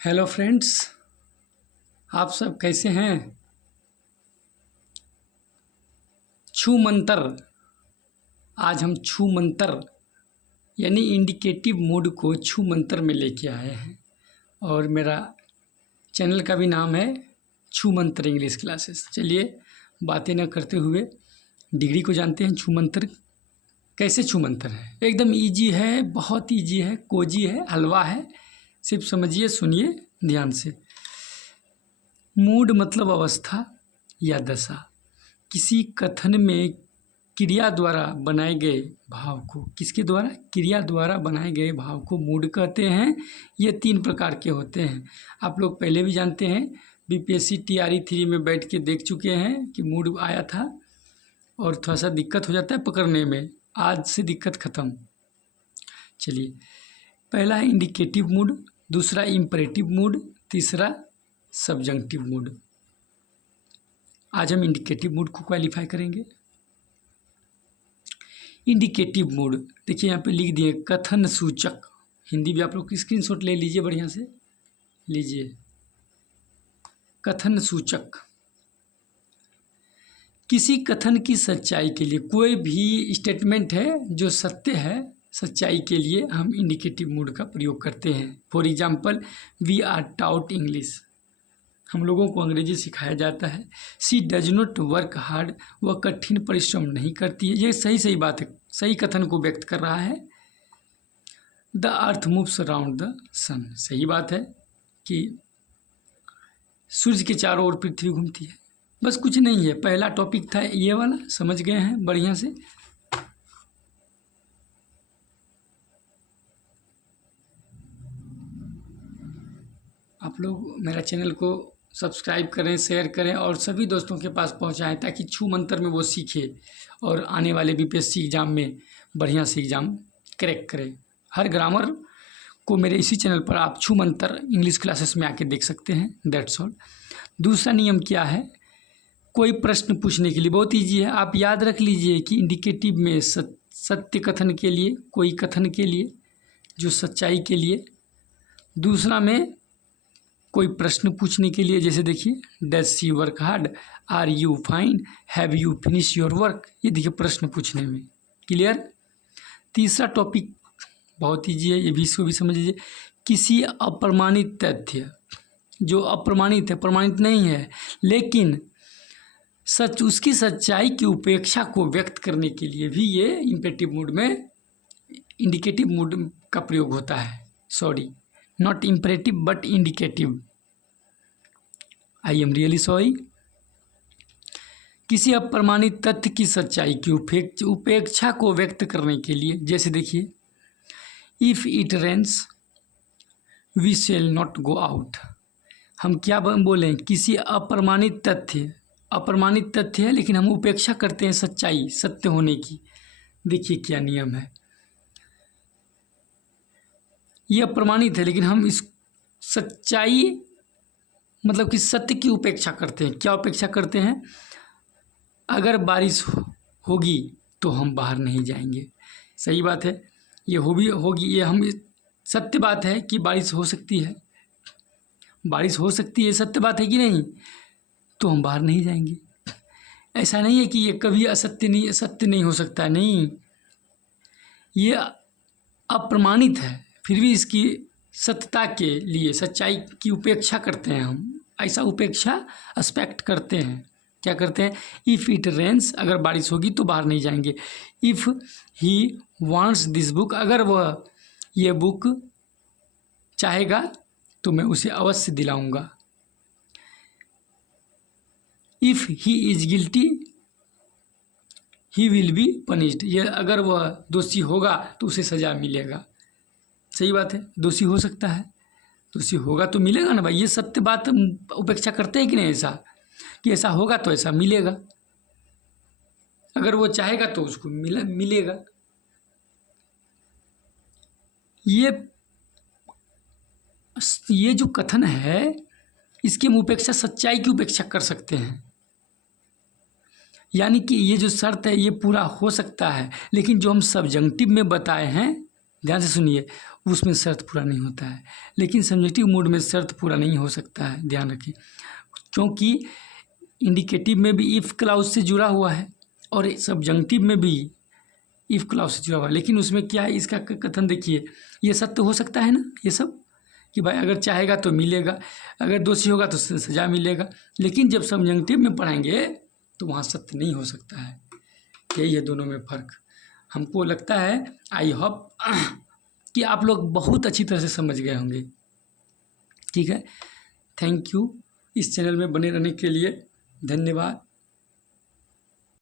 Hello friends, आप सब कैसे हैं। छू मंतर। आज हम छू मंतर यानी इंडिकेटिव मोड को छू मंतर में लेके आए हैं और मेरा चैनल का भी नाम है छू मंतर इंग्लिश क्लासेस। चलिए बातें न करते हुए डिग्री को जानते हैं। छू मंतर कैसे छू मंतर है, एकदम इजी है, बहुत इजी है, कोजी है, हलवा है। सिर्फ समझिए, सुनिए ध्यान से। मूड मतलब अवस्था या दशा। किसी कथन में क्रिया द्वारा बनाए गए भाव को, किसके द्वारा, क्रिया द्वारा बनाए गए भाव को मूड कहते हैं। ये 3 प्रकार के होते हैं। आप लोग पहले भी जानते हैं, बीपीएससी टीआरई 3 में बैठ के देख चुके हैं कि मूड आया था और थोड़ा सा दिक्कत हो जाता है पकड़ने में। आज से दिक्कत ख़त्म। चलिए, पहला है इंडिकेटिव मूड, दूसरा इंपरेटिव मूड, तीसरा सब्जंक्टिव मूड। आज हम इंडिकेटिव मूड को क्वालिफाई करेंगे। इंडिकेटिव मूड देखिए, यहाँ पे लिख दिए कथन सूचक। हिंदी भी आप लोग स्क्रीनशॉट ले लीजिए, बढ़िया से लीजिए। कथन सूचक किसी कथन की सच्चाई के लिए, कोई भी स्टेटमेंट है जो सत्य है, सच्चाई के लिए हम इंडिकेटिव मूड का प्रयोग करते हैं। For example, we are taught English, हम लोगों को अंग्रेजी सिखाया जाता है। She does not work hard, वह कठिन परिश्रम नहीं करती है। ये सही बात है, सही कथन को व्यक्त कर रहा है। The earth moves around the sun, सही बात है कि सूर्य के चारों ओर पृथ्वी घूमती है। बस कुछ नहीं है, पहला टॉपिक था ये वाला, समझ गए हैं बढ़िया से। आप लोग मेरा चैनल को सब्सक्राइब करें, शेयर करें और सभी दोस्तों के पास पहुंचाएं ताकि छू मंतर में वो सीखे और आने वाले बीपीएससी एग्ज़ाम में बढ़िया से एग्ज़ाम क्रैक करें। हर ग्रामर को मेरे इसी चैनल पर आप छू मंतर इंग्लिश क्लासेस में आके देख सकते हैं। That's all. दूसरा नियम क्या है, कोई प्रश्न पूछने के लिए बहुत ईजी है। आप याद रख लीजिए कि इंडिकेटिव में सत्य कथन के लिए, कोई कथन के लिए जो सच्चाई के लिए। दूसरा में कोई प्रश्न पूछने के लिए, जैसे देखिए, does she work hard, are you fine, have you finish your work. ये देखिए प्रश्न पूछने में। क्लियर। तीसरा टॉपिक बहुत ईजी है, ये भी, इसको भी समझ लीजिए। किसी अप्रमाणित तथ्य, जो अप्रमाणित है, प्रमाणित नहीं है, लेकिन उसकी सच्चाई की उपेक्षा को व्यक्त करने के लिए भी ये इंपेरेटिव मूड में, इंडिकेटिव मूड का प्रयोग होता है। Sorry, not imperative but indicative. I am really sorry. किसी अप्रमाणित तथ्य की सच्चाई की उपेक्षा को व्यक्त करने के लिए, जैसे देखिए, if it rains we shall not go out. हम क्या बोलें, किसी अप्रमाणित तथ्य, अप्रमाणित तथ्य है लेकिन हम उपेक्षा करते हैं सच्चाई, सत्य होने की। देखिए क्या नियम है, ये अप्रमाणित है लेकिन हम इस सच्चाई मतलब कि सत्य की उपेक्षा करते हैं। क्या उपेक्षा करते हैं, अगर बारिश होगी तो हम बाहर नहीं जाएंगे। सही बात है, ये होगी, ये हम, सत्य बात है कि बारिश हो सकती है, बारिश हो सकती है, सत्य बात है कि नहीं, तो हम बाहर नहीं जाएंगे। ऐसा नहीं है कि ये कभी सत्य नहीं हो सकता, नहीं, ये अप्रमाणित है फिर भी इसकी सत्यता के लिए सच्चाई की उपेक्षा करते हैं हम। ऐसा उपेक्षा एस्पेक्ट करते हैं। क्या करते हैं, इफ़ इट रेन्स, अगर बारिश होगी तो बाहर नहीं जाएंगे। If he wants this book, अगर वह ये बुक चाहेगा तो मैं उसे अवश्य दिलाऊंगा। If he is guilty he will be punished, ये अगर वह दोषी होगा तो उसे सज़ा मिलेगा। सही बात है, दोषी हो सकता है, दोषी होगा तो मिलेगा ना भाई। ये सत्य बात उपेक्षा करते हैं कि नहीं, ऐसा कि ऐसा होगा तो ऐसा मिलेगा, अगर वो चाहेगा तो उसको मिलेगा। ये जो कथन है, इसकी हम उपेक्षा, सच्चाई की उपेक्षा कर सकते हैं। यानी कि ये जो शर्त है ये पूरा हो सकता है, लेकिन जो हम सब्जंक्टिव में बताए हैं, ध्यान से सुनिए, उसमें शर्त पूरा नहीं होता है। लेकिन सब्जेक्टिव मोड में शर्त पूरा नहीं हो सकता है, ध्यान रखिए, क्योंकि इंडिकेटिव में भी इफ़ क्लाउज से जुड़ा हुआ है और सब्जंक्टिव में भी इफ़ क्लाउज से जुड़ा हुआ है। लेकिन उसमें क्या है, इसका कथन देखिए, ये सत्य हो सकता है ना, ये सब कि भाई अगर चाहेगा तो मिलेगा, अगर दोषी होगा तो सज़ा मिलेगा। लेकिन जब सब्जंक्टिव में पढ़ाएंगे तो वहाँ सत्य नहीं हो सकता है। यही है दोनों में फ़र्क। हमको लगता है, आई होप कि आप लोग बहुत अच्छी तरह से समझ गए होंगे। ठीक है, थैंक यू। इस चैनल में बने रहने के लिए धन्यवाद।